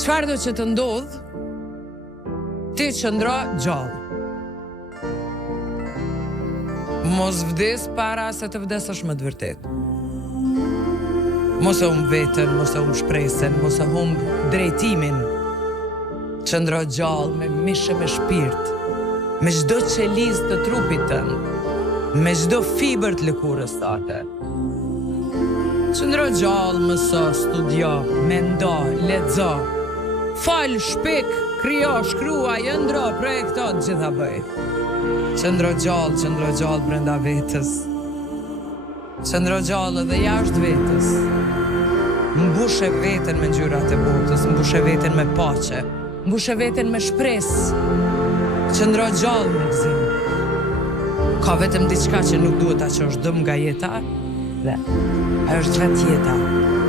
Çfarë do që të ndodh, ti qëndro gjallë. Mos vdes para se të vdesësh me të vërtet. Mos e humb veten, mos e humb shpresën, mos e humb drejtimin. Qëndro gjallë me mishë me shpirt, me çdo qelizë të trupit tënd, me çdo fiber të lëkurës tate. Qëndro gjallë, mëso, studio, mendo, lexo. Fal, shpik, krijo, shkruaj, ëndro, projekto, të gjitha bëj. Qëndro gjallë brenda vetës. Qëndro gjallë edhe jashtë vetës. Mbushe veten me ngjyrat e botës, mbushe veten me paqe, mbushe veten me shpresë. Qëndro gjallë në gëzim. Ka vetëm diçka që nuk duhet ta çosh dëm nga jeta, dhe është vetë jeta.